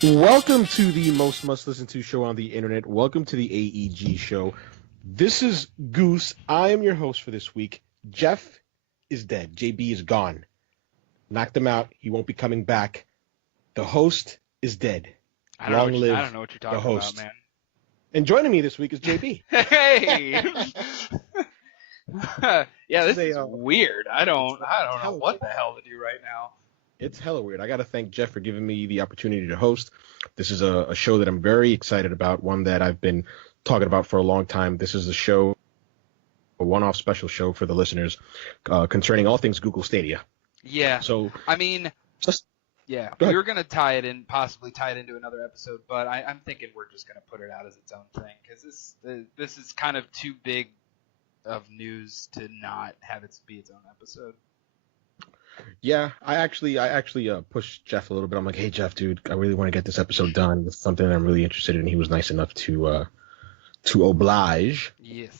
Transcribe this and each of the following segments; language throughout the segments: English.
Welcome to the most must-listen-to show on the internet. Welcome to the AEG show. This is Goose. I am your host for this week. Jeff is dead. JB is gone. Knocked him out. He won't be coming back. The host is dead. I Long live don't know what you're the talking host. about, man. And joining me this week is JB. Hey. Yeah, this is a, weird. I don't know what the hell to do right now. It's hella weird. I got to thank Jeff for giving me the opportunity to host. This is a show that I'm very excited about, one that I've been talking about for a long time. This is a one-off special show for the listeners concerning all things Google Stadia. Yeah. So, I mean, we were going to possibly tie it into another episode, but I'm thinking we're just going to put it out as its own thing because this is kind of too big of news to not have it be its own episode. Yeah, I actually pushed Jeff a little bit. I'm like, hey, Jeff, dude, I really want to get this episode done. It's something that I'm really interested in. He was nice enough to oblige. Yes.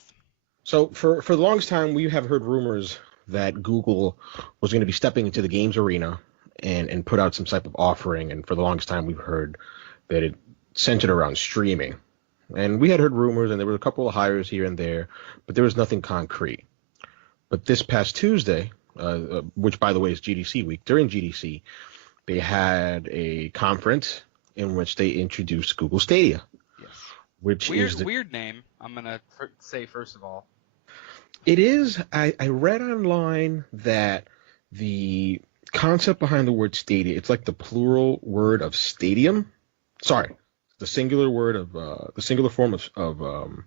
So for the longest time, we have heard rumors that Google was going to be stepping into the games arena and put out some type of offering. And for the longest time, we've heard that it centered around streaming. And we had heard rumors, and there were a couple of hires here and there, but there was nothing concrete. But this past Tuesday, which, by the way, is GDC week. During GDC, they had a conference in which they introduced Google Stadia. Yes. Which weird name, I'm going to say first of all. It is. I read online that the concept behind the word Stadia, it's like the plural word of stadium. Sorry, the singular word of the singular form of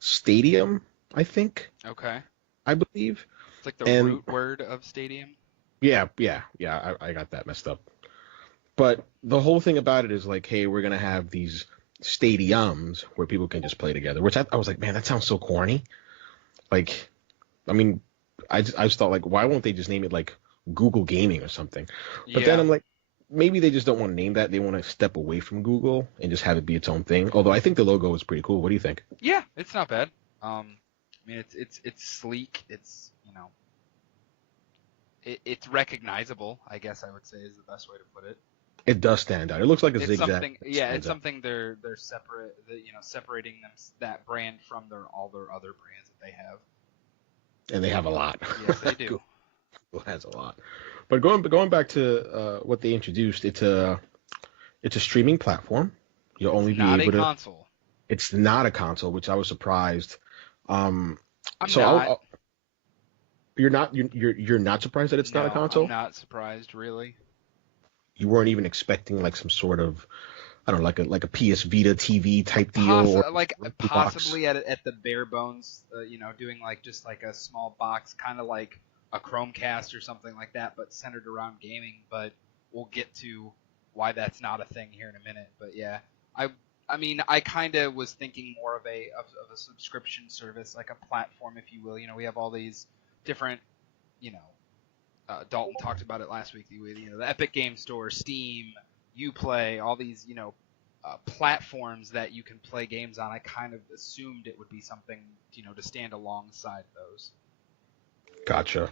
stadium, I think. Okay. I believe. It's like the root word of stadium? Yeah, I got that messed up. But the whole thing about it is like, hey, we're going to have these stadiums where people can just play together, which I was like, man, that sounds so corny. Like, I mean, I just thought, like, why won't they just name it, like, Google Gaming or something? But then I'm like, maybe they just don't want to name that. They want to step away from Google and just have it be its own thing. Although I think the logo is pretty cool. What do you think? Yeah, it's not bad. I mean, it's sleek. It's, you know, it's recognizable, I guess I would say is the best way to put it. It does stand out. It looks like a zigzag. It's something they're separate, separating that brand from all their other brands that they have. And they have a lot. Yes, they do. Google has a lot. But going back to what they introduced, it's a streaming platform. You'll only be able to. It's not a console. It's not a console, which I was surprised. I'm not. You're not surprised that it's not a console? I'm not surprised, really. You weren't even expecting like some sort of, I don't know, like a PS Vita TV type deal, possibly at the bare bones, doing just like a small box, kind of like a Chromecast or something like that, but centered around gaming. But we'll get to why that's not a thing here in a minute. But yeah, I mean, I kind of was thinking more of a subscription service, like a platform, if you will. We have all these different, Dalton talked about it last week. The Epic Game Store, Steam, Uplay, all these, platforms that you can play games on. I kind of assumed it would be something, to stand alongside those. Gotcha.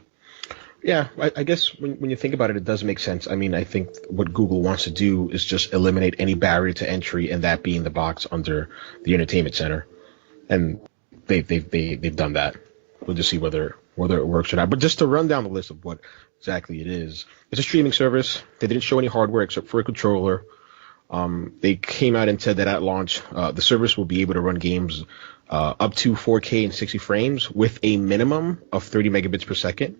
Yeah, I guess when you think about it, it does make sense. I mean, I think what Google wants to do is just eliminate any barrier to entry, and that being the box under the entertainment center, and they've done that. We'll just see whether it works or not. But just to run down the list of what exactly it is, it's a streaming service. They didn't show any hardware except for a controller. They came out and said that at launch, the service will be able to run games up to 4K and 60 frames with a minimum of 30 megabits per second,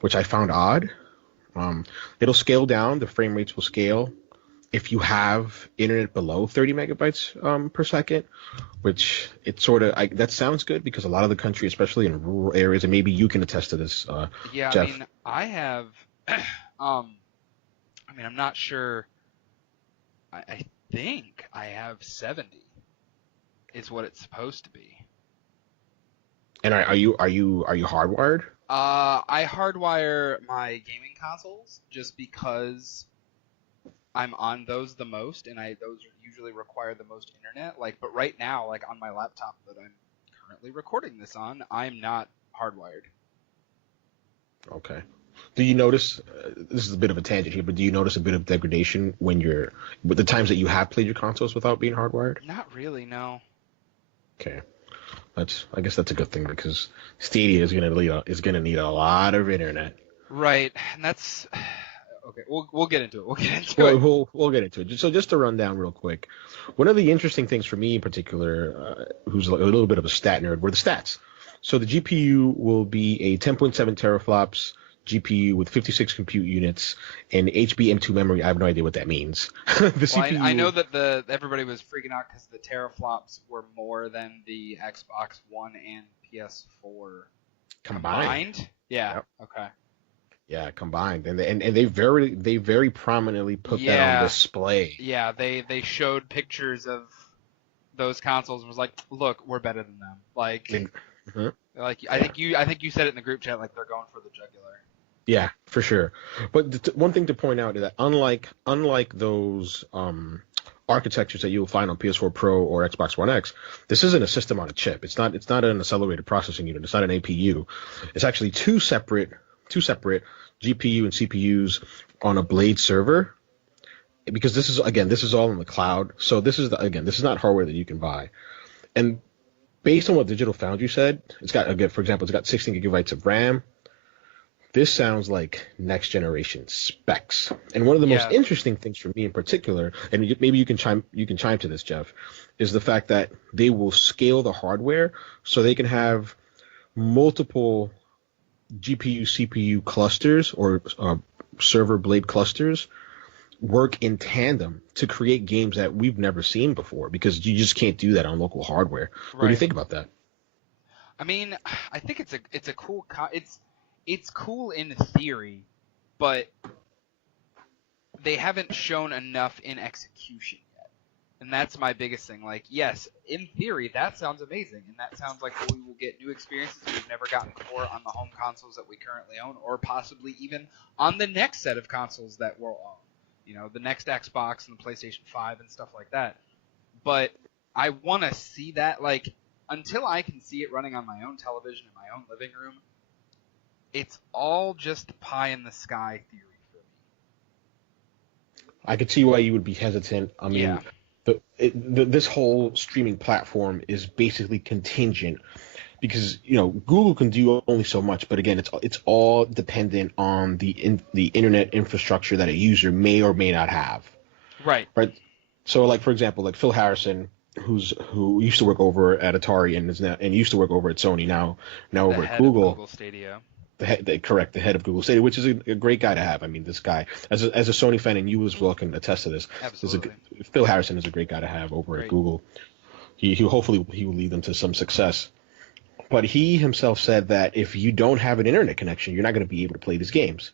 which I found odd. It'll scale down. The frame rates will scale if you have internet below 30 megabytes per second, which it's sort of that sounds good because a lot of the country, especially in rural areas, and maybe you can attest to this, Jeff. I mean, I have, I'm not sure. I think I have 70 is what it's supposed to be. And are you hardwired? I hardwire my gaming consoles just because I'm on those the most, and those usually require the most internet. But right now, on my laptop that I'm currently recording this on, I'm not hardwired. Okay. Do you notice? This is a bit of a tangent here, but do you notice a bit of degradation when you're with the times that you have played your consoles without being hardwired? Not really, no. Okay, I guess that's a good thing because Stadia is gonna need a lot of internet. Right, and that's okay. We'll get into it. We'll get into Well, it. we'll get into it. So just to run down real quick, one of the interesting things for me in particular, who's a little bit of a stat nerd, were the stats. So the GPU will be a 10.7 teraflops GPU with 56 compute units and HBM2 memory. I have no idea what that means. The Well, I know CPU that everybody was freaking out because the teraflops were more than the Xbox One and PS4 combined. combined. Yeah. Yep. Okay. Yeah, combined, and they very prominently put that on Yeah. display. Yeah. They showed pictures of those consoles and was like, look, we're better than them. Mhm. I Yeah. think you said it in the group chat, like they're going for the jugular. Yeah, for sure. But one thing to point out is that unlike those architectures that you'll find on PS4 Pro or Xbox One X, this isn't a system on a chip. It's not an accelerated processing unit. It's not an APU. It's actually two separate GPU and CPUs on a blade server. Because this is all in the cloud. So this is not hardware that you can buy. And based on what Digital Foundry said, it's got, again, for example, it's got 16 gigabytes of RAM. This sounds like next generation specs. And one of the most Yeah. interesting things for me in particular, and maybe you can chime to this, Jeff, is the fact that they will scale the hardware so they can have multiple GPU CPU clusters or server blade clusters work in tandem to create games that we've never seen before because you just can't do that on local hardware. What do you Right. think about that? I mean, I think it's a cool it's cool in theory, but they haven't shown enough in execution yet. And that's my biggest thing. Like, yes, in theory, that sounds amazing, and that sounds like we will get new experiences we've never gotten before on the home consoles that we currently own, or possibly even on the next set of consoles that we'll own. You know, the next Xbox and the PlayStation 5 and stuff like that. But I want to see that, like, until I can see it running on my own television in my own living room, it's all just pie in the sky theory for I could see why you would be hesitant. I me. Yeah. mean, this whole streaming platform is basically contingent because Google can do only so much, but again, it's all dependent on the internet infrastructure that a user may or may not have, Right. right? So, like for example, like Phil Harrison, who used to work over at Atari and used to work over at Sony, now The over at head of Google. Google Stadia. The head of Google Stadia, which is a great guy to have. I mean, this guy, as a Sony fan, and you as well can attest to this. Absolutely. Phil Harrison is a great guy to have over at Great. Google. He hopefully he will lead them to some success. But he himself said that if you don't have an internet connection, you're not going to be able to play these games.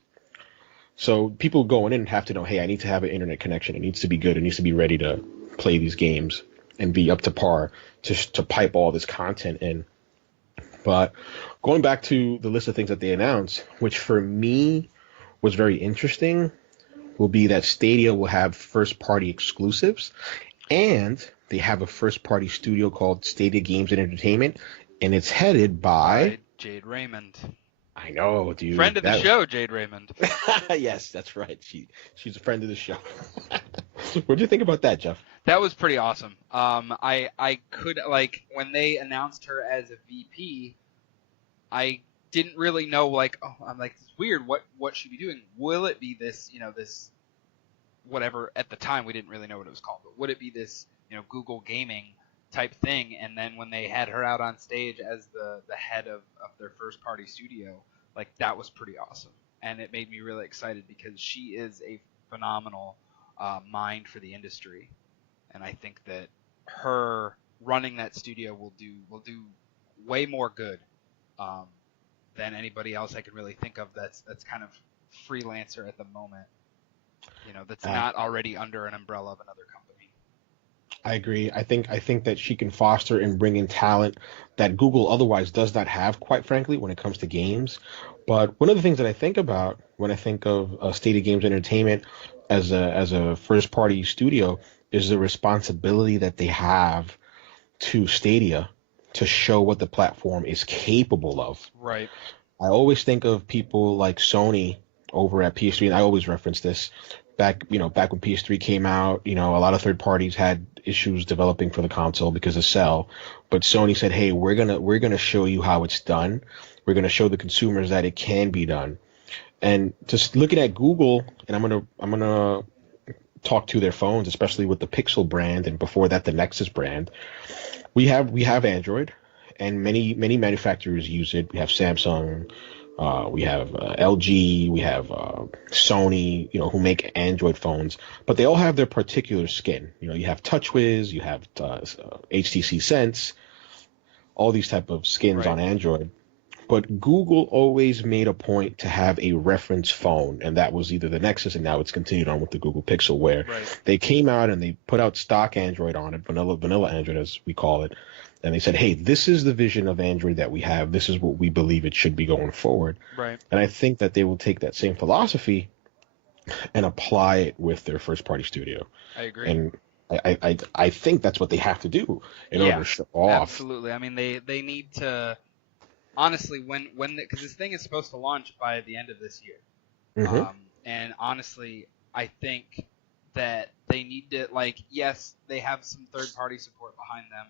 So people going in have to know, hey, I need to have an internet connection. It needs to be good. It needs to be ready to play these games and be up to par to pipe all this content in. But going back to the list of things that they announced, which for me was very interesting, will be that Stadia will have first-party exclusives, and they have a first-party studio called Stadia Games and Entertainment, and it's headed by Jade Raymond. I know, dude. Friend of the show, Jade Raymond. Yes, that's right. She's a friend of the show. What do you think about that, Jeff? That was pretty awesome. I could, like, when they announced her as a VP, I didn't really know, like, I'm like, it's weird, what should be doing? Will it be this, this, whatever, at the time we didn't really know what it was called, but would it be this, Google Gaming type thing? And then when they had her out on stage as the head of their first party studio, like, that was pretty awesome. And it made me really excited because she is a phenomenal mind for the industry. And I think that her running that studio will do way more good than anybody else I can really think of that's kind of freelancer at the moment. That's not already under an umbrella of another company. I agree. I think that she can foster and bring in talent that Google otherwise does not have, quite frankly, when it comes to games. But one of the things that I think about when I think of Stadia Games Entertainment as a first party studio is the responsibility that they have to Stadia to show what the platform is capable of. Right. I always think of people like Sony over at PS3, and I always reference this. Back when PS3 came out, a lot of third parties had issues developing for the console because of Cell, but Sony said, "Hey, we're gonna show you how it's done. We're gonna show the consumers that it can be done." And just looking at Google, and I'm gonna talk to their phones, especially with the Pixel brand, and before that the Nexus brand. We have Android, and many manufacturers use it. We have Samsung, we have LG, we have Sony, who make Android phones, but they all have their particular skin. You have TouchWiz, you have HTC Sense, all these type of skins Right. on Android. But Google always made a point to have a reference phone, and that was either the Nexus, and now it's continued on with the Google Pixel, where Right. they came out and they put out stock Android on it, vanilla Android as we call it, and they said, "Hey, this is the vision of Android that we have. This is what we believe it should be going forward." Right. And I think that they will take that same philosophy and apply it with their first party studio. I agree. And I think that's what they have to do in order Yeah. to show off. Absolutely. I mean, they need to honestly when because this thing is supposed to launch by the end of this year. Hmm. And honestly, I think that they need to yes, they have some third party support behind them.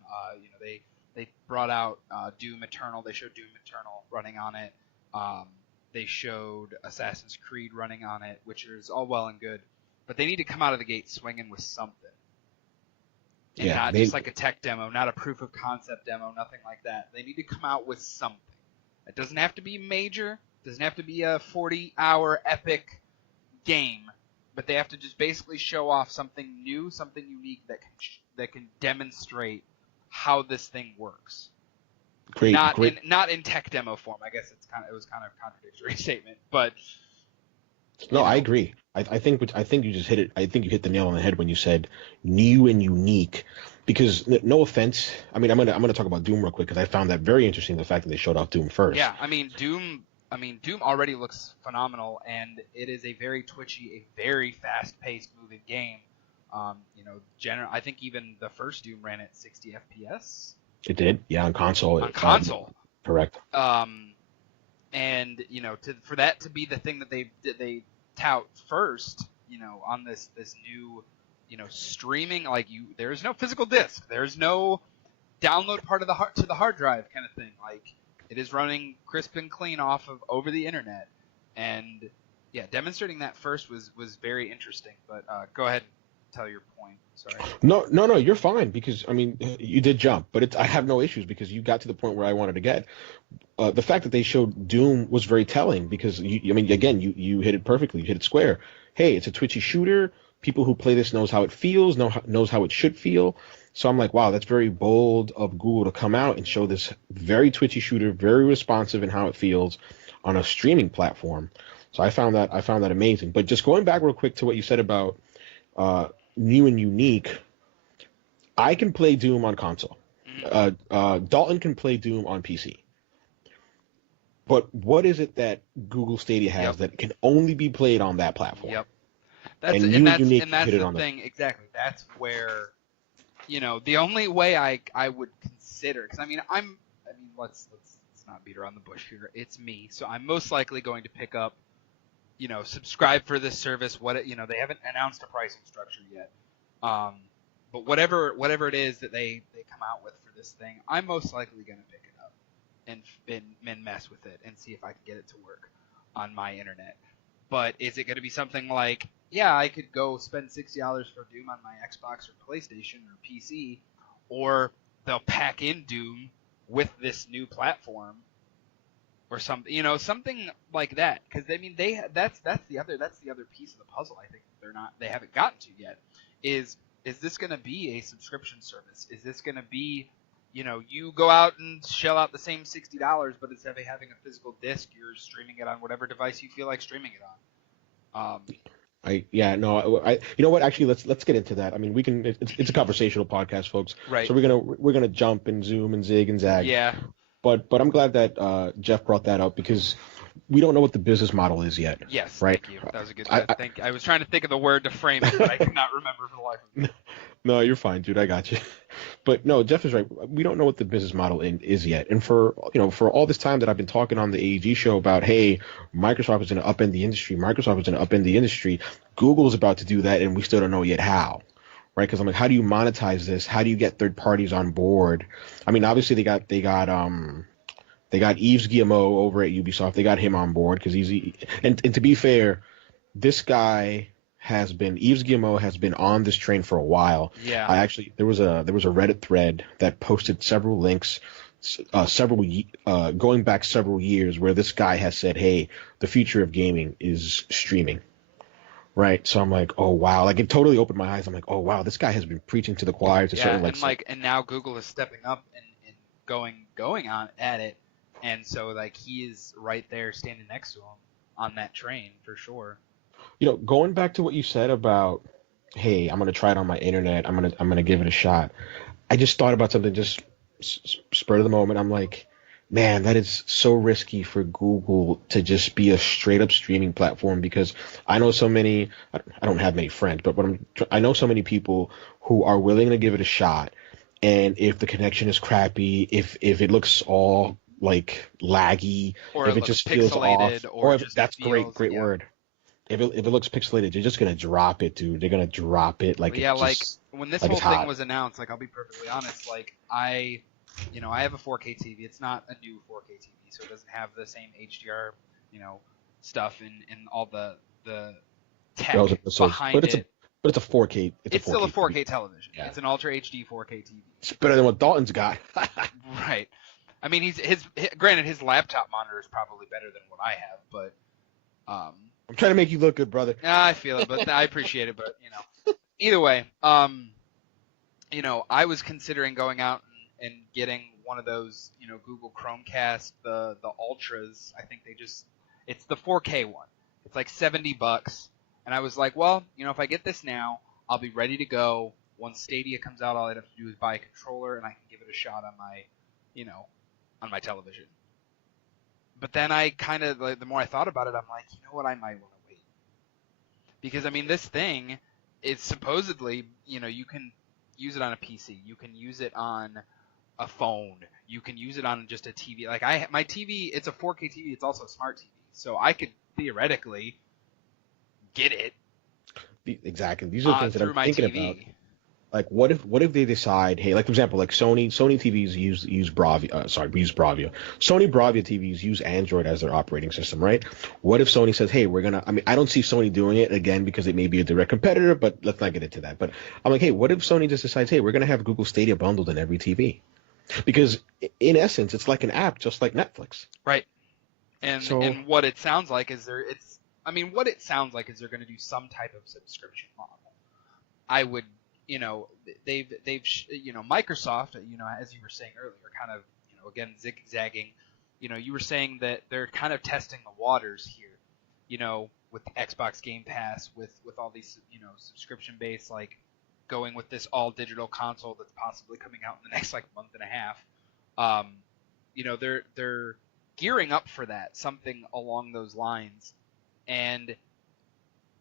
They brought out Doom Eternal. They showed Doom Eternal running on it. They showed Assassin's Creed running on it, which is all well and good, but they need to come out of the gate swinging with something, and Yeah, not just like a tech demo, not a proof of concept demo, nothing like that. They need to come out with something. It doesn't have to be major. It doesn't have to be a 40-hour epic game, but they have to just basically show off something new, something unique that can demonstrate how this thing works. great, great. Not in tech demo form. I guess it was kind of a contradictory statement, but No, you I know, agree. I think you just hit it. I think you hit the nail on the head when you said new and unique. Because no offense, I mean I'm gonna talk about Doom real quick because I found that very interesting. The fact that they showed off Doom first. yeah, Doom already looks phenomenal, and it is a very twitchy, a very fast-paced moving game. I think even the first Doom ran at 60 FPS It did. Yeah, on console. on console. Correct. And for that to be the thing that they tout first, on this new, streaming, there's no physical disc, there's no download part of to the hard drive kind of thing. Like, it is running crisp and clean off of over the internet, and yeah, demonstrating that first was very interesting. But go ahead and tell your point. Sorry. No, you're fine because I mean you did jump, but I have no issues because you got to the point where I wanted to get. The fact that they showed Doom was very telling because you hit it perfectly, you hit it square. Hey, it's a twitchy shooter. People who play this knows how it feels, knows how it should feel. So I'm like, wow, that's very bold of Google to come out and show this very twitchy shooter, very responsive in how it feels on a streaming platform. So I found that amazing. But just going back real quick to what you said about new and unique, I can play Doom on console. Dalton can play Doom on PC. But what is it that Google Stadia has Yep. that can only be played on that platform? Yep. And new and unique And that's hit it the on thing exactly. That's where, the only way I would consider, because let's not beat around the bush here. It's me, so I'm most likely going to pick up, subscribe for this service. They haven't announced a pricing structure yet. But whatever it is that they come out with for this thing, I'm most likely going to pick it up and mess with it and see if I can get it to work on my internet. But is it going to be something like, yeah, I could go spend $60 for Doom on my Xbox or PlayStation or PC, or they'll pack in Doom with this new platform or something like that? Because that's the other piece of the puzzle. I think they haven't gotten to yet. Is this going to be a subscription service? Is this going to be, you go out and shell out the same $60, but instead of having a physical disc, you're streaming it on whatever device you feel like streaming it on. You know what? Actually, let's get into that. I mean, we can. It's a conversational podcast, folks. Right. So we're gonna jump and zoom and zig and zag. Yeah. But I'm glad that Jeff brought that up because we don't know what the business model is yet. Yes. Right. Thank you. That was a good. I was trying to think of the word to frame it, but I could not remember for the life of me. No, you're fine, dude. I got you. But no, Jeff is right. We don't know what the business model is yet. And for for all this time that I've been talking on the AEG show about, hey, Microsoft is going to upend the industry. Microsoft is going to upend the industry. Google's about to do that, and we still don't know yet how. Right? Because I'm like, how do you monetize this? How do you get third parties on board? I mean, obviously they got Yves Guillemot over at Ubisoft. They got him on board because and to be fair, this guy has been Yves Guillemot has been on this train for a while. Yeah. I actually there was a Reddit thread that posted several links, going back several years where this guy has said, "Hey, the future of gaming is streaming." Right. So I'm like, oh wow, like it totally opened my eyes. I'm like, oh wow, this guy has been preaching to the choir to Yeah, certain like. and now Google is stepping up and going on at it, and so like he is right there standing next to him on that train for sure. Going back to what you said about, hey, I'm gonna try it on my internet. I'm gonna give it a shot. I just thought about something just spur of the moment. I'm like, man, that is so risky for Google to just be a straight up streaming platform because I know so many. I don't have many friends, but I know so many people who are willing to give it a shot. And if the connection is crappy, if it looks all like laggy, Or if it it looks just feels pixelated, off, or or if just that's great, feels great yeah. word. If it looks pixelated, you're just gonna drop it, dude. They're gonna drop it Well, like yeah, it like just when this like whole it's thing hot. was announced, like I'll be perfectly honest, like I have a 4K TV. It's not a new 4K TV, so it doesn't have the same HDR, you know, stuff and all the Bells tech and whistles, behind it. but it's a 4K. It's a It's still a 4K TV. 4K television. Yeah, It's an Ultra HD 4K TV. it's better than what Dalton's got. Right. I mean, granted his laptop monitor is probably better than what I have, but um, I'm trying to make you look good, brother. I feel it, but I appreciate it, but either way, I was considering going out and getting one of those, Google Chromecast, the Ultras. I think it's the 4K one. It's like $70, and I was like, well, if I get this now, I'll be ready to go. Once Stadia comes out, all I'd have to do is buy a controller, and I can give it a shot on my television. But then I kind of, like, the more I thought about it, I'm like, you know what, I might want to wait because I mean, this thing is supposedly, you can use it on a PC, you can use it on a phone, you can use it on just a TV. Like my TV, it's a 4K TV, it's also a smart TV, so I could theoretically get it Exactly. These are the things that through I'm my thinking about. TV. Like, what if they decide, hey, like for example, like Sony TVs use Bravia, we use Bravia. Sony Bravia TVs use Android as their operating system, right? What if Sony says, hey, I mean, I don't see Sony doing it again because it may be a direct competitor, but let's not get into that. But I'm like, hey, what if Sony just decides, hey, we're gonna have Google Stadia bundled in every TV? Because in essence, it's like an app, just like Netflix. Right. And So and what it sounds like is what it sounds like is they're going to do some type of subscription model. I would, Microsoft, as you were saying earlier, kind of, again, zigzagging. You were saying that they're kind of testing the waters here, with the Xbox Game Pass, with all these, subscription based, like going with this all digital console that's possibly coming out in the next like month and a half. They're gearing up for that, something along those lines. And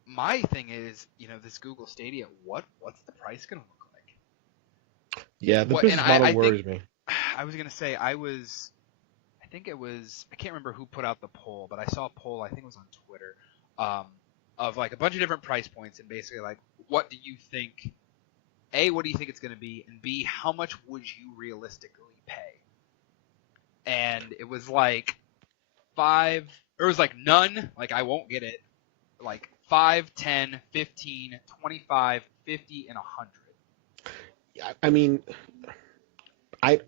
my thing is, this Google Stadia, what's the price going to look like? yeah, the business model worries me. I was going to say, I think it was, I can't remember who put out the poll, but I saw a poll, I think it was on Twitter, of like a bunch of different price points, and basically like, what do you think, A, what do you think it's going to be, and B, how much would you realistically pay? And it was like none, like I won't get it, like 5, 10, 15, 25, 50, and 100. I mean, I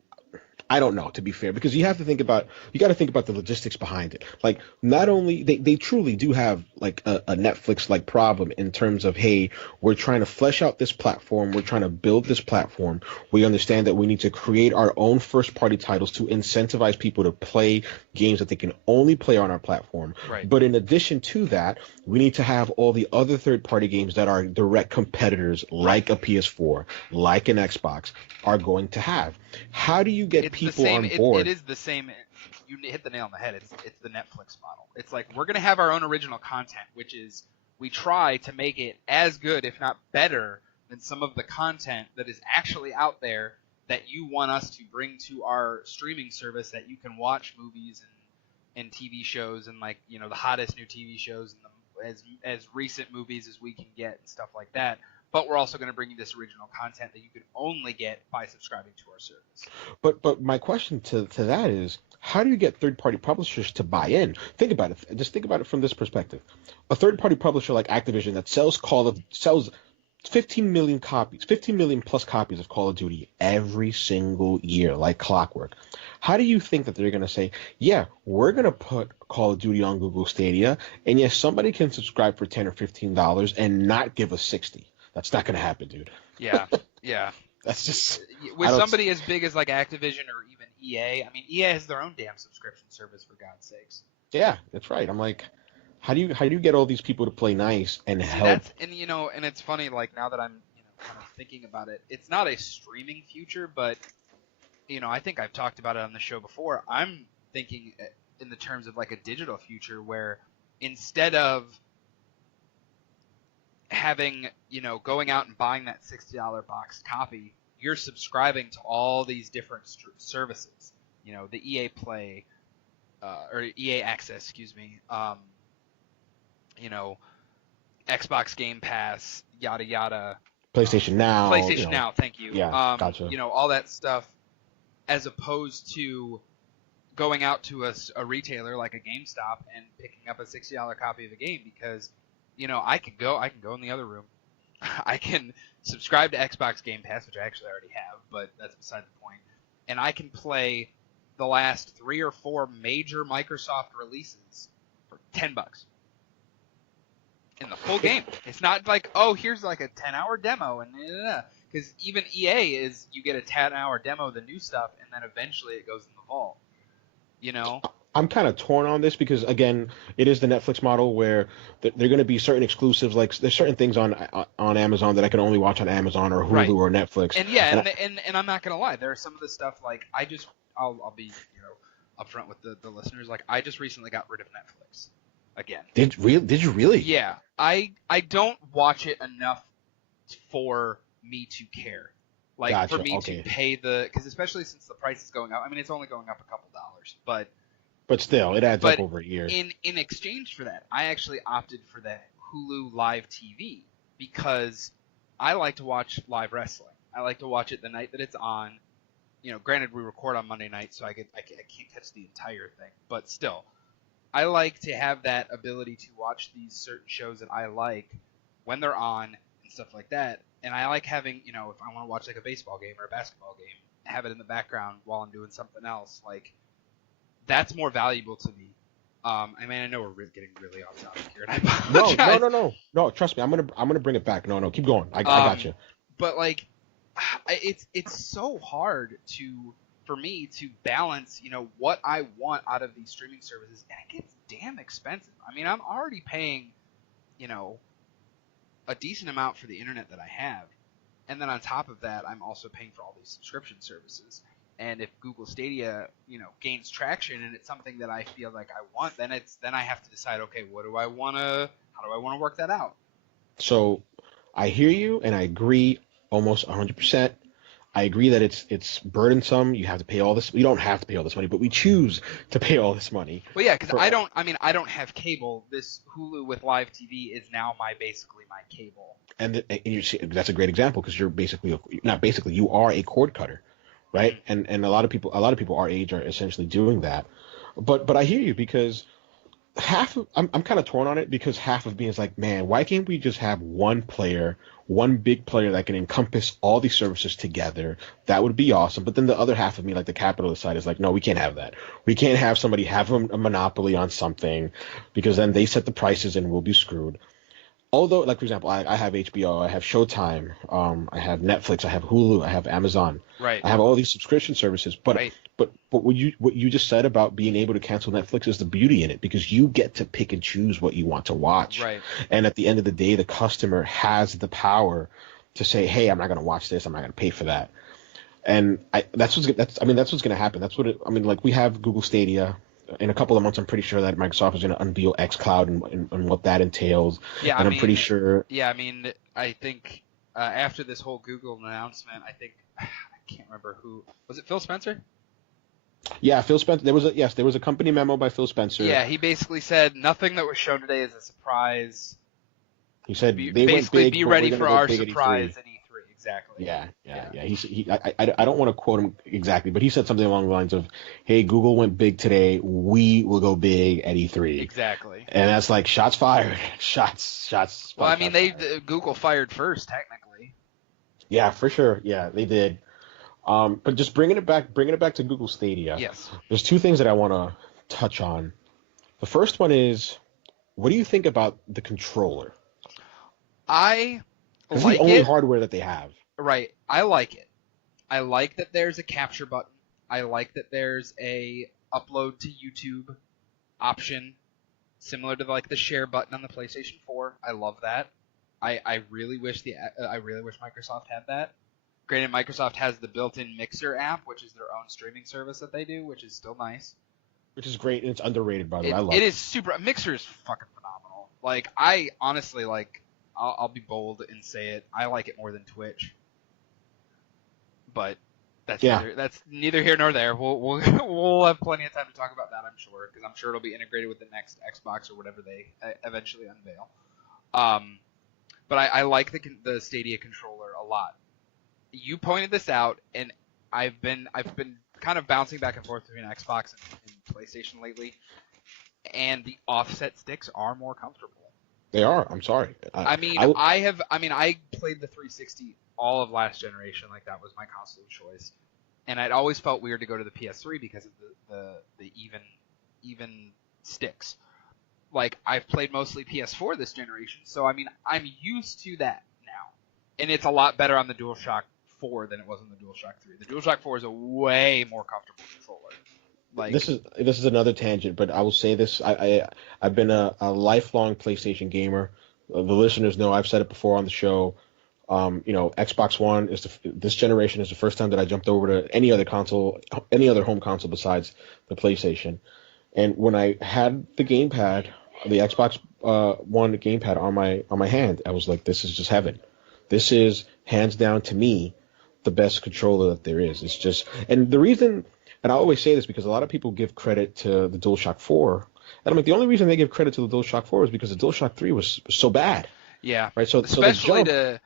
I don't know, to be fair, because you got to think about the logistics behind it. Like, not only they truly do have like a Netflix like problem in terms of, hey, we're trying to flesh out this platform, we're trying to build this platform. We understand that we need to create our own first party titles to incentivize people to play games that they can only play on our platform. Right. But in addition to that, we need to have all the other third party games that are direct competitors, like a PS4, like an Xbox, are going to have. How do you get people on board? It is the same. You hit the nail on the head. It's the Netflix model. It's like, we're going to have our own original content, which is, we try to make it as good, if not better, than some of the content that is actually out there that you want us to bring to our streaming service, that you can watch movies and TV shows and like, you know, the hottest new TV shows and as recent movies as we can get and stuff like that. But we're also going to bring you this original content that you can only get by subscribing to our service. But my question to that is, how do you get third-party publishers to buy in? Think about it. Just think about it from this perspective. A third-party publisher like Activision that sells 15 million copies, 15 million plus copies of Call of Duty every single year, like clockwork. How do you think that they're going to say, yeah, we're going to put Call of Duty on Google Stadia, and yes, somebody can subscribe for $10 or $15 and not give us 60? That's not going to happen, dude. Yeah. That's just with somebody as big as like Activision or even EA. I mean, EA has their own damn subscription service, for God's sakes. Yeah, that's right. I'm like, how do you get all these people to play nice and help? And it's funny, like now that I'm kind of thinking about it, it's not a streaming future, but I think I've talked about it on the show before. I'm thinking in the terms of like a digital future where instead of having, going out and buying that $60 box copy, you're subscribing to all these different services. The EA Play, or EA Access, excuse me. Xbox Game Pass, yada yada. PlayStation Now. Now, thank you. Yeah, gotcha. All that stuff, as opposed to going out to a retailer like a GameStop and picking up a $60 copy of a game, because I can go in the other room. I can subscribe to Xbox Game Pass, which I actually already have, but that's beside the point. And I can play the last 3 or 4 major Microsoft releases for $10 in the full game. It's not like, oh, here's like a 10-hour demo, and because even EA is, you get a 10-hour demo of the new stuff, and then eventually it goes in the vault. I'm kind of torn on this because, again, it is the Netflix model where there are going to be certain exclusives. Like there's certain things on Amazon that I can only watch on Amazon or Hulu right. or Netflix. And and I'm not gonna lie, there are some of the stuff like I'll be upfront with the listeners. Like I just recently got rid of Netflix again. Did you really? Yeah, I don't watch it enough for me to care. Like gotcha. For me to pay because especially since the price is going up. I mean, it's only going up a couple dollars, but still, it adds up over a year. In exchange for that, I actually opted for the Hulu Live TV because I like to watch live wrestling. I like to watch it the night that it's on. Granted, we record on Monday night, so I can't catch the entire thing. But still, I like to have that ability to watch these certain shows that I like when they're on and stuff like that. And I like having, if I want to watch like a baseball game or a basketball game, have it in the background while I'm doing something else. Like, that's more valuable to me. I mean, I know we're getting really off topic here, and I apologize. No. Trust me, I'm gonna bring it back. No, keep going. I got you. But like, it's so hard for me to balance, what I want out of these streaming services, and it gets damn expensive. I mean, I'm already paying, a decent amount for the internet that I have, and then on top of that, I'm also paying for all these subscription services. And if Google Stadia, gains traction and it's something that I feel like I want, then I have to decide, okay, how do I want to work that out? So I hear you and I agree almost 100%. I agree that it's burdensome. You have to pay all this. We don't have to pay all this money, but we choose to pay all this money. Well, yeah, because I don't have cable. This Hulu with live TV is now basically my cable. And you see, that's a great example because you're you are a cord cutter. Right, and a lot of people our age are essentially doing that, but I hear you because I'm kind of torn on it because half of me is like, man, why can't we just have one big player that can encompass all these services together? That would be awesome. But then the other half of me, like the capitalist side, is like, no, we can't have that. We can't have somebody have a monopoly on something because then they set the prices and we'll be screwed. Although, like, for example, I have HBO, I have Showtime, I have Netflix, I have Hulu, I have Amazon. Right. I have all these subscription services. But right. but what you just said about being able to cancel Netflix is the beauty in it because you get to pick and choose what you want to watch. Right. And at the end of the day, the customer has the power to say, hey, I'm not going to watch this, I'm not going to pay for that. And that's what's going to happen. That's what like we have Google Stadia. In a couple of months, I'm pretty sure that Microsoft is going to unveil xCloud and what that entails. Yeah, and I'm pretty sure. Yeah, I mean, I think after this whole Google announcement, I think I can't remember who was it. Phil Spencer? Yeah, Phil Spencer. There was a company memo by Phil Spencer. Yeah, he basically said nothing that was shown today is a surprise. He said they went big, Be but ready we're for gonna go our big at surprise E3. at E3. Exactly. Yeah. I don't want to quote him exactly, but he said something along the lines of, "Hey, Google went big today. We will go big at E3." Exactly. And that's like shots fired. Shots. Well, I mean, fired. Google fired first, technically. Yeah, for sure. Yeah, they did. But just bringing it back to Google Stadia. Yes. There's two things that I want to touch on. The first one is, what do you think about the controller? I It's like the only it. hardware that they have. Right. I like it. I like that there's a capture button. I like that there's a upload to YouTube option, similar to like the share button on the PlayStation 4. I love that. I really wish Microsoft had that. Granted, Microsoft has the built-in Mixer app, which is their own streaming service that they do, which is still nice. Which is great, and it's underrated, by the way. I love it. It is super. Mixer is fucking phenomenal. Like, I honestly, like, I'll be bold and say it. I like it more than Twitch. But that's neither here nor there. We'll have plenty of time to talk about that, I'm sure, because I'm sure it'll be integrated with the next Xbox or whatever they eventually unveil. But I like the Stadia controller a lot. You pointed this out, and I've been kind of bouncing back and forth between Xbox and PlayStation lately, and the offset sticks are more comfortable. They are. I'm sorry. I played the 360 all of last generation, like that was my console of choice, and I'd always felt weird to go to the PS3 because of the even sticks. Like, I've played mostly PS4 this generation, so I mean I'm used to that now, and it's a lot better on the DualShock 4 than it was on the DualShock 3. The DualShock 4 is a way more comfortable controller. Like, this is another tangent, but I will say this: I've been a lifelong PlayStation gamer. The listeners know I've said it before on the show. Xbox One this generation is the first time that I jumped over to any other home console besides the PlayStation. And when I had the gamepad, the Xbox One gamepad on my hand, I was like, this is just heaven. This is hands down to me the best controller that there is. It's just, and the reason, and I always say this because a lot of people give credit to the DualShock 4. And I'm like, the only reason they give credit to the DualShock 4 is because the DualShock 3 was so bad. Yeah. Right. So especially the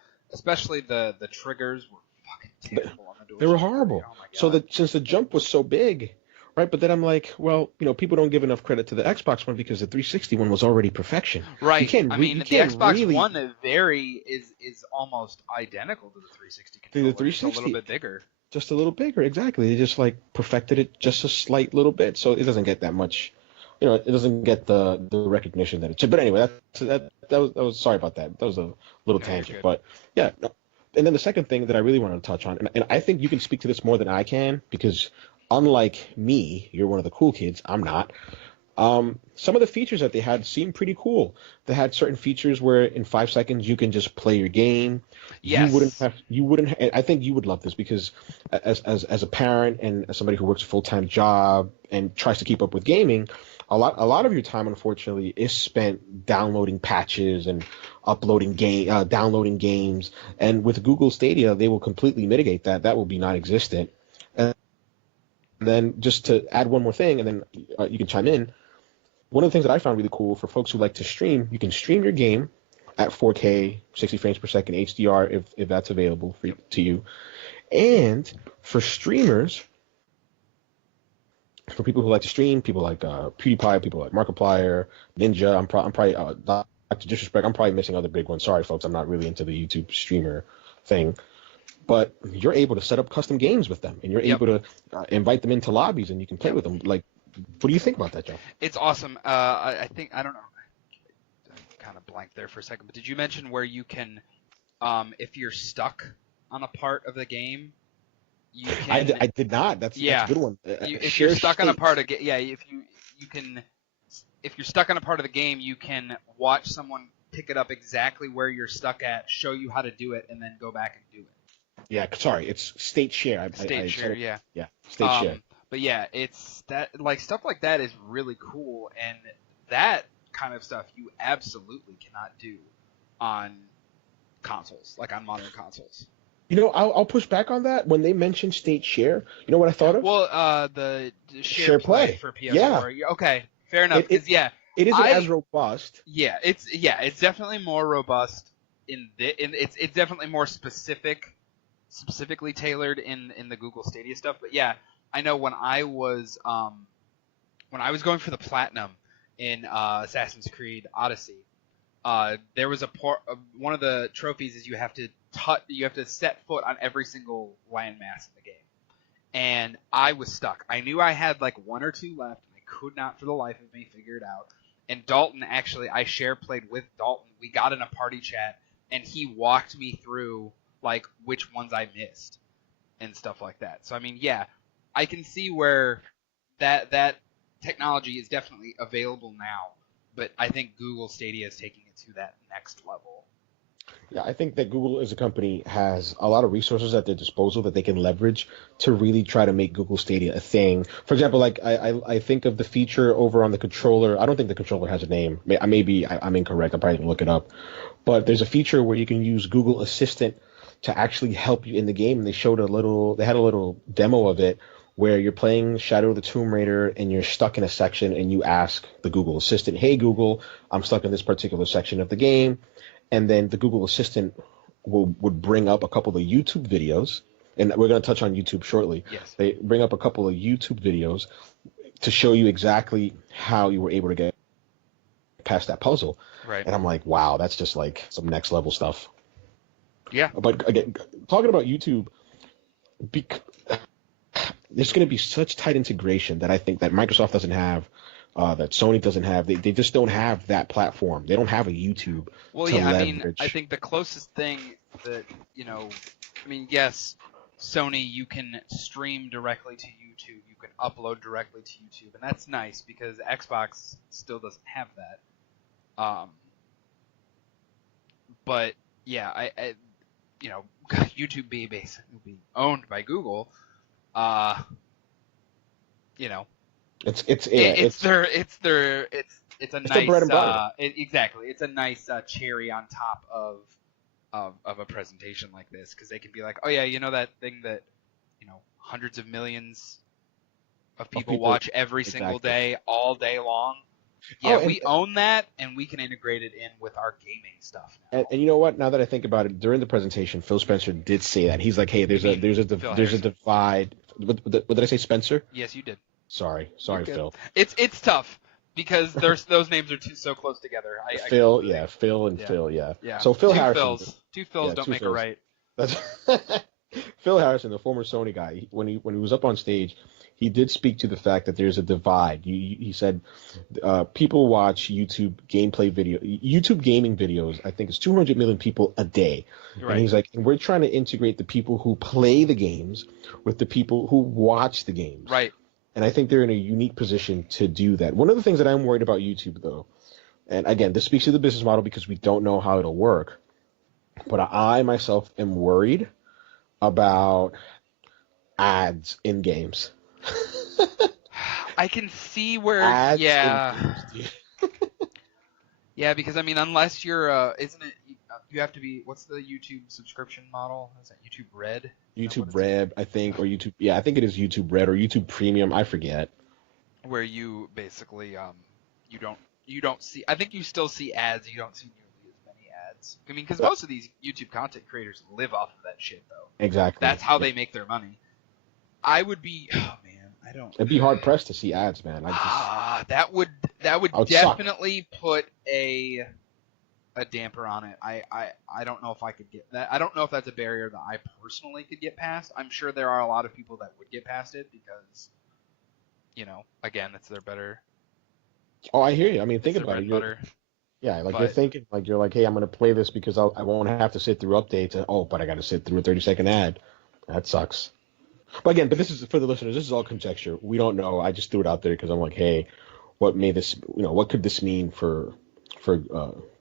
triggers were fucking terrible on the DualShock. They were horrible. 3. Oh my God. So since the jump was so big, right? But then I'm like, well, people don't give enough credit to the Xbox One because the 360 one was already perfection. Right. The Xbox really... One is almost identical to the 360 controller. The 360, just a little bit bigger. Just a little bigger, exactly. They just like perfected it just a slight little bit, so it doesn't get that much. It doesn't get the recognition that it should. But anyway, that was sorry about that. That was a little tangent, but yeah. No. And then the second thing that I really wanted to touch on, and I think you can speak to this more than I can because unlike me, you're one of the cool kids. I'm not. Some of the features that they had seemed pretty cool. They had certain features where in 5 seconds you can just play your game. Yes. You wouldn't. I think you would love this because as a parent and as somebody who works a full-time job and tries to keep up with gaming, a lot of your time, unfortunately, is spent downloading patches and downloading games. And with Google Stadia, they will completely mitigate that. That will be non-existent. And then just to add one more thing, and then you can chime in. One of the things that I found really cool for folks who like to stream, you can stream your game at 4K, 60 frames per second, HDR if that's available to you. And for streamers, for people who like to stream, people like PewDiePie, people like Markiplier, Ninja, I'm probably not to disrespect, I'm probably missing other big ones. Sorry, folks, I'm not really into the YouTube streamer thing. But you're able to set up custom games with them, and you're able to invite them into lobbies, and you can play with them. Like, what do you think about that, Joe? It's awesome. I think, I don't know, I kind of blanked there for a second, but did you mention where you can, if you're stuck on a part of the game, you can... I did not. That's a good one. If you're stuck on a part of if you're stuck on a part of the game, you can watch someone pick it up exactly where you're stuck at, show you how to do it, and then go back and do it. Yeah, sorry, it's state share. State share, yeah. Yeah, state share. But yeah, it's that, like, stuff like that is really cool, and that kind of stuff you absolutely cannot do on consoles, like on modern consoles. I'll push back on that. When they mentioned state share, you know what I thought of? Well, the Share shared play play. for Yeah. PS4. Okay, fair enough. It, it Because yeah, it isn't as I robust. it's definitely more robust it's definitely more specifically tailored in the Google Stadia stuff. But yeah, I know when I was going for the platinum in Assassin's Creed Odyssey, there was one of the trophies is you have to set foot on every single landmass in the game, and I was stuck. I knew I had like one or two left, and I could not for the life of me figure it out. And Dalton, actually, I share played with Dalton. We got in a party chat, and he walked me through like which ones I missed and stuff like that. So I mean, yeah, I can see where that technology is definitely available now, but I think Google Stadia is taking it to that next level. Yeah, I think that Google as a company has a lot of resources at their disposal that they can leverage to really try to make Google Stadia a thing. For example, like I think of the feature over on the controller. I don't think the controller has a name. I'm incorrect. I'm probably gonna look it up. But there's a feature where you can use Google Assistant to actually help you in the game. And they had a little demo of it where you're playing Shadow of the Tomb Raider and you're stuck in a section and you ask the Google Assistant, "Hey Google, I'm stuck in this particular section of the game." And then the Google Assistant would bring up a couple of YouTube videos, and we're going to touch on YouTube shortly. Yes. They bring up a couple of YouTube videos to show you exactly how you were able to get past that puzzle. Right. And I'm like, wow, that's just like some next level stuff. Yeah. But again, talking about YouTube, there's going to be such tight integration that I think that Microsoft doesn't have, that Sony doesn't have. They just don't have that platform. They don't have a YouTube. Well, to yeah, leverage. I mean, I think the closest thing that, I mean, yes, Sony, you can stream directly to YouTube. You can upload directly to YouTube, and that's nice because Xbox still doesn't have that. But yeah, I YouTube being basically being owned by Google, it's a nice their bread and butter. Exactly. It's a nice cherry on top of a presentation like this, because they can be like, oh yeah, that thing that hundreds of millions of people watch every single day, all day long. Yeah, we own that, and we can integrate it in with our gaming stuff now. And you know what? Now that I think about it, during the presentation, Phil Spencer did say that. He's like, "Hey, there's a divide." What did I say, Spencer? Yes, you did. Sorry, Phil. It's tough because those names are so close together. Phil and Phil, yeah. So Phil Harrison. Two Phils don't make a right. That's Phil Harrison, the former Sony guy. When he was up on stage, he did speak to the fact that there's a divide. He said people watch YouTube gaming videos. I think it's 200 million people a day. Right. And he's like, and we're trying to integrate the people who play the games with the people who watch the games. Right. And I think they're in a unique position to do that. One of the things that I'm worried about YouTube, though, and again, this speaks to the business model because we don't know how it'll work, but I myself am worried about ads in games. I can see where, ads yeah. Yeah, because I mean, unless you're, isn't it? You have to be. What's the YouTube subscription model? Is that YouTube Red? YouTube Red, I think, or YouTube. Yeah, I think it is YouTube Red or YouTube Premium. I forget. Where you basically, you don't see. I think you still see ads. You don't see nearly as many ads. I mean, because most of these YouTube content creators live off of that shit, though. Exactly. That's how they make their money. I would be. Oh man. It'd be hard pressed to see ads, man. That would definitely put a damper on it. I don't know if I could get that. I don't know if that's a barrier that I personally could get past. I'm sure there are a lot of people that would get past it because, again, it's their better. Oh, I hear you. I mean, think about it. You're thinking, like, you're like, hey, I'm going to play this because I won't have to sit through updates. And, but I got to sit through a 30-second ad. That sucks. But this is for the listeners. This is all conjecture. We don't know. I just threw it out there because I'm like, hey, what could this mean for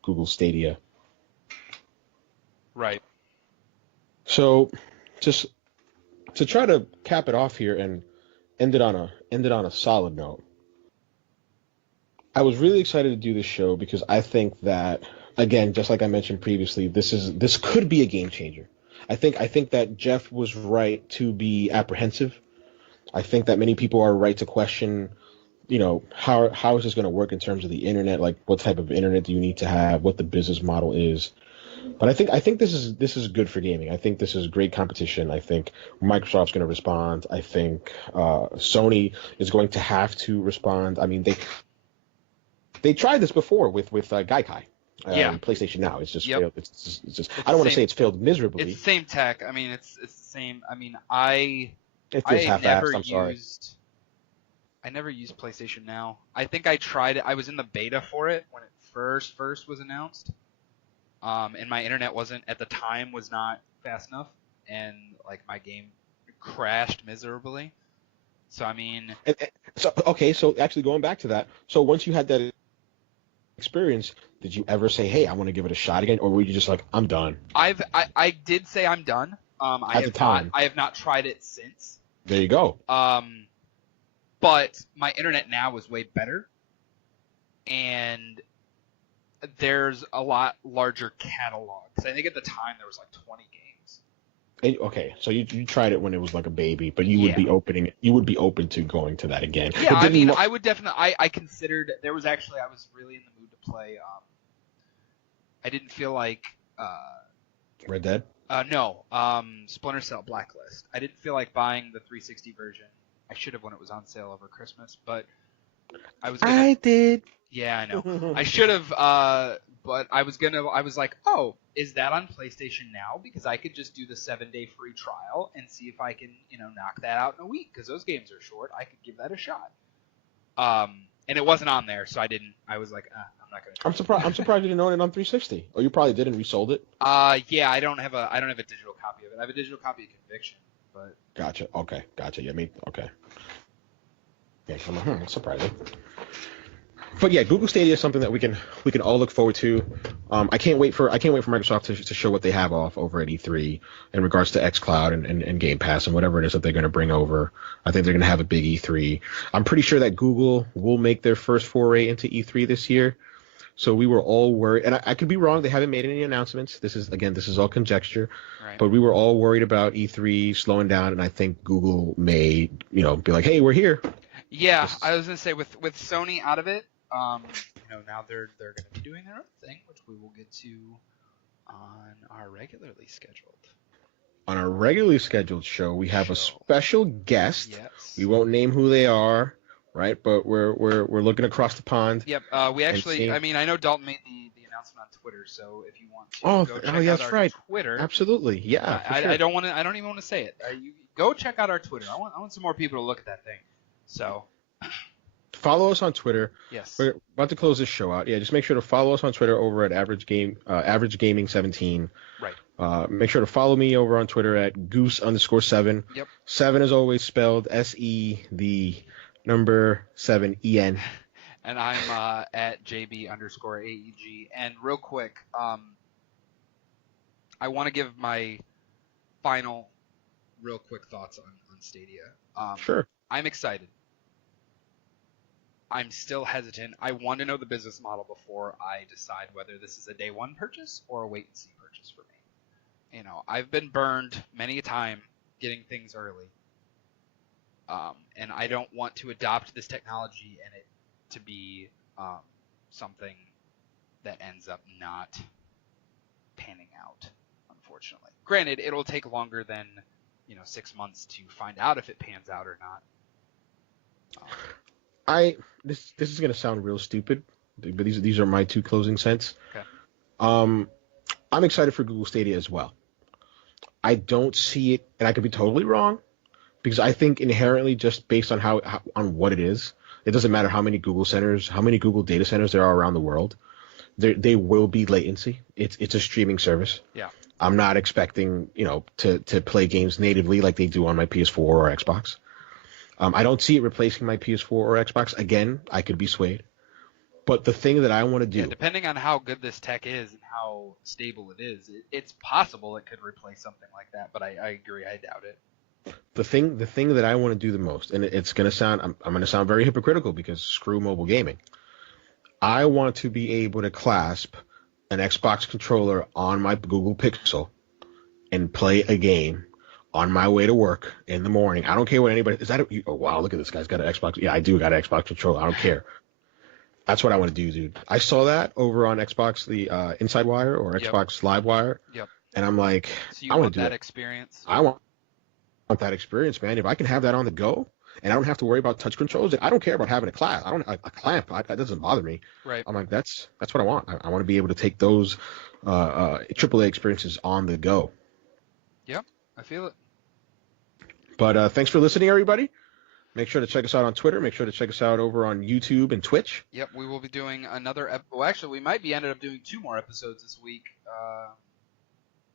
Google Stadia? Right. So, just to try to cap it off here and end it on a solid note. I was really excited to do this show because I think that again, just like I mentioned previously, this could be a game changer. I think that Jeff was right to be apprehensive. I think that many people are right to question, how is this going to work in terms of the internet? Like, what type of internet do you need to have? What the business model is? But I think this is good for gaming. I think this is great competition. I think Microsoft's going to respond. I think Sony is going to have to respond. I mean, they tried this before with Gaikai. Yeah. PlayStation Now. It's just Yep. failed. It's just. It's I don't the want to say same. it's failed miserably. It's the same tech. I mean, it's the same. I mean, I It feels I never half-assed. I'm sorry. used I never used PlayStation Now. I think I tried it. I was in the beta for it when it first was announced. And my internet wasn't at the time was not fast enough, and like my game crashed miserably. So I mean, So okay, so actually going back to that, so once you had that experience, did you ever say, "Hey, I want to give it a shot again," or were you just like, "I'm done"? I did say I'm done. At the time. I have not tried it since. There you go. But my internet now was way better, and there's a lot larger catalog. 'Cause I think at the time there was like 20 games. And, okay, so you tried it when it was like a baby, but you would be open to going to that again. Yeah, But I didn't mean, lo- I would definitely. I considered there was actually I was really in the mood to play. I didn't feel like. Red Dead. No. Splinter Cell Blacklist. I didn't feel like buying the 360 version. I should have when it was on sale over Christmas, but I was. I did. Yeah, I know. I should have. But I was like, oh, is that on PlayStation Now? Because I could just do the 7-day free trial and see if I can, knock that out in a week. Because those games are short. I could give that a shot. And it wasn't on there, so I didn't. I was like, I'm not gonna. I'm surprised you didn't own it on 360. Or you probably did and resold it. Yeah, I don't have a digital copy of it. I have a digital copy of Conviction, but. Gotcha. Okay. Gotcha. Yeah. Okay. Yeah. That's surprising. But yeah, Google Stadia is something that we can all look forward to. I can't wait for Microsoft to show what they have off over at E3 in regards to xCloud and Game Pass and whatever it is that they're going to bring over. I think they're going to have a big E3. I'm pretty sure that Google will make their first foray into E3 this year. So we were all worried, and I could be wrong. They haven't made any announcements. This is all conjecture. Right. But we were all worried about E3 slowing down, and I think Google may, be like, hey, we're here. Yeah, I was gonna say with Sony out of it. Now they're going to be doing their own thing, which we will get to on our regularly scheduled. On our regularly scheduled show, we have a special guest. Yes. We won't name who they are, right? But we're looking across the pond. Yep. We actually, I mean, I know Dalton made the announcement on Twitter, so if you want to go check out our Twitter. Absolutely. Yeah. I don't even want to say it. You go check out our Twitter. I want some more people to look at that thing. So. Follow us on Twitter. Yes. We're about to close this show out. Yeah, just make sure to follow us on Twitter over at Average Gaming 17. Right. Make sure to follow me over on Twitter at Goose_7. Yep. 7 is always spelled SE, the number 7 EN. And I'm at JB_AEG. And real quick, I want to give my final real quick thoughts on Stadia. Sure. I'm excited. I'm still hesitant. I want to know the business model before I decide whether this is a day one purchase or a wait and see purchase for me. I've been burned many a time getting things early. And I don't want to adopt this technology and it to be something that ends up not panning out, unfortunately. Granted, it'll take longer than 6 months to find out if it pans out or not. This is gonna sound real stupid, but these are my two closing cents. Okay. I'm excited for Google Stadia as well. I don't see it, and I could be totally wrong, because I think inherently, just based on on what it is, it doesn't matter how many Google data centers there are around the world. There will be latency. It's a streaming service. Yeah. I'm not expecting to play games natively like they do on my PS4 or Xbox. I don't see it replacing my PS4 or Xbox. Again, I could be swayed. But the thing that I want to do... Yeah, depending on how good this tech is and how stable it is, it's possible it could replace something like that, but I agree, I doubt it. The thing that I want to do the most, and it's going to sound... I'm going to sound very hypocritical because screw mobile gaming. I want to be able to clasp an Xbox controller on my Google Pixel and play a game on my way to work in the morning. I don't care what anybody is. Oh wow, look at this guy's got an Xbox. Yeah, I do got an Xbox controller. I don't care. That's what I want to do, dude. I saw that over on Xbox, the Inside Wire or Xbox Live Wire, and I'm like, so you I want to do that it. experience? I want that experience, man. If I can have that on the go, and I don't have to worry about touch controls, I don't care about having a clamp. That doesn't bother me. Right. I'm like, that's what I want. I want to be able to take those AAA experiences on the go. Yep, I feel it. But thanks for listening, everybody. Make sure to check us out on Twitter. Make sure to check us out over on YouTube and Twitch. Yep, we will be doing another. Well, actually, we might be ended up doing 2 more episodes this week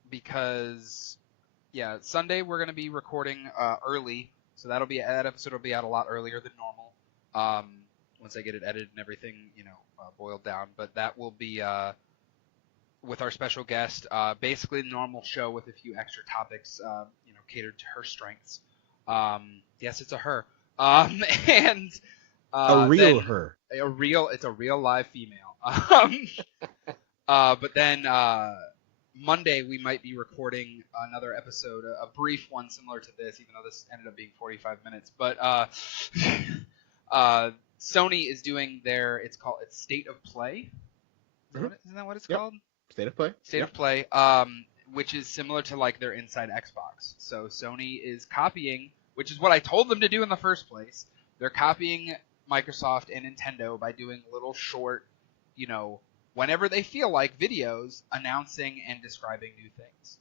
because, yeah, Sunday we're going to be recording early, so that episode will be out a lot earlier than normal. Once I get it edited and everything, boiled down. But that will be with our special guest, basically the normal show with a few extra topics, catered to her strengths. Yes, it's a her. And a real it's a real live female. But then Monday we might be recording another episode, a brief one similar to this, even though this ended up being 45 minutes. But Sony is doing it's State of Play. Isn't that what it's called? State of Play. State of Play, which is similar to like their Inside Xbox. So Sony is copying, which is what I told them to do in the first place. They're copying Microsoft and Nintendo by doing little short, whenever they feel like, videos announcing and describing new things.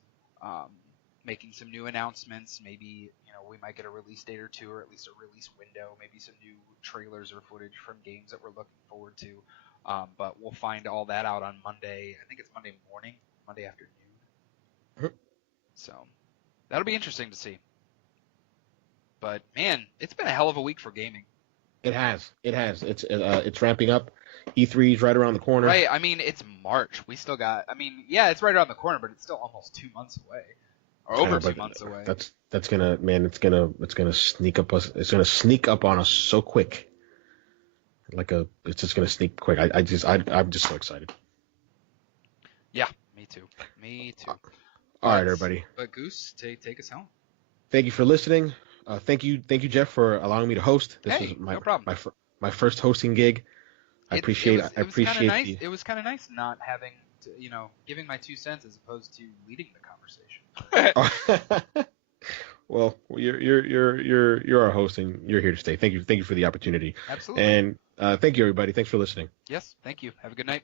Making some new announcements. Maybe, we might get a release date or 2, or at least a release window. Maybe some new trailers or footage from games that we're looking forward to. But we'll find all that out on Monday. I think it's Monday morning, Monday afternoon. So that'll be interesting to see. But man, it's been a hell of a week for gaming. It has. It's ramping up. E3 is right around the corner. Right. I mean, it's March. We still got. I mean, yeah, it's right around the corner, but it's still almost 2 months away, or over 2 months away. That's gonna, man. It's gonna sneak up us. It's gonna sneak up on us so quick. It's just gonna sneak quick. I'm just so excited. Yeah, me too. All right, everybody. But Goose, take us home. Thank you for listening. Thank you, Jeff, for allowing me to host. This was no problem. My first hosting gig. I appreciate it. It was kind of nice not having to, giving my 2 cents as opposed to leading the conversation. Well, you're our host, and you're here to stay. Thank you for the opportunity. Absolutely. And thank you, everybody. Thanks for listening. Yes, thank you. Have a good night.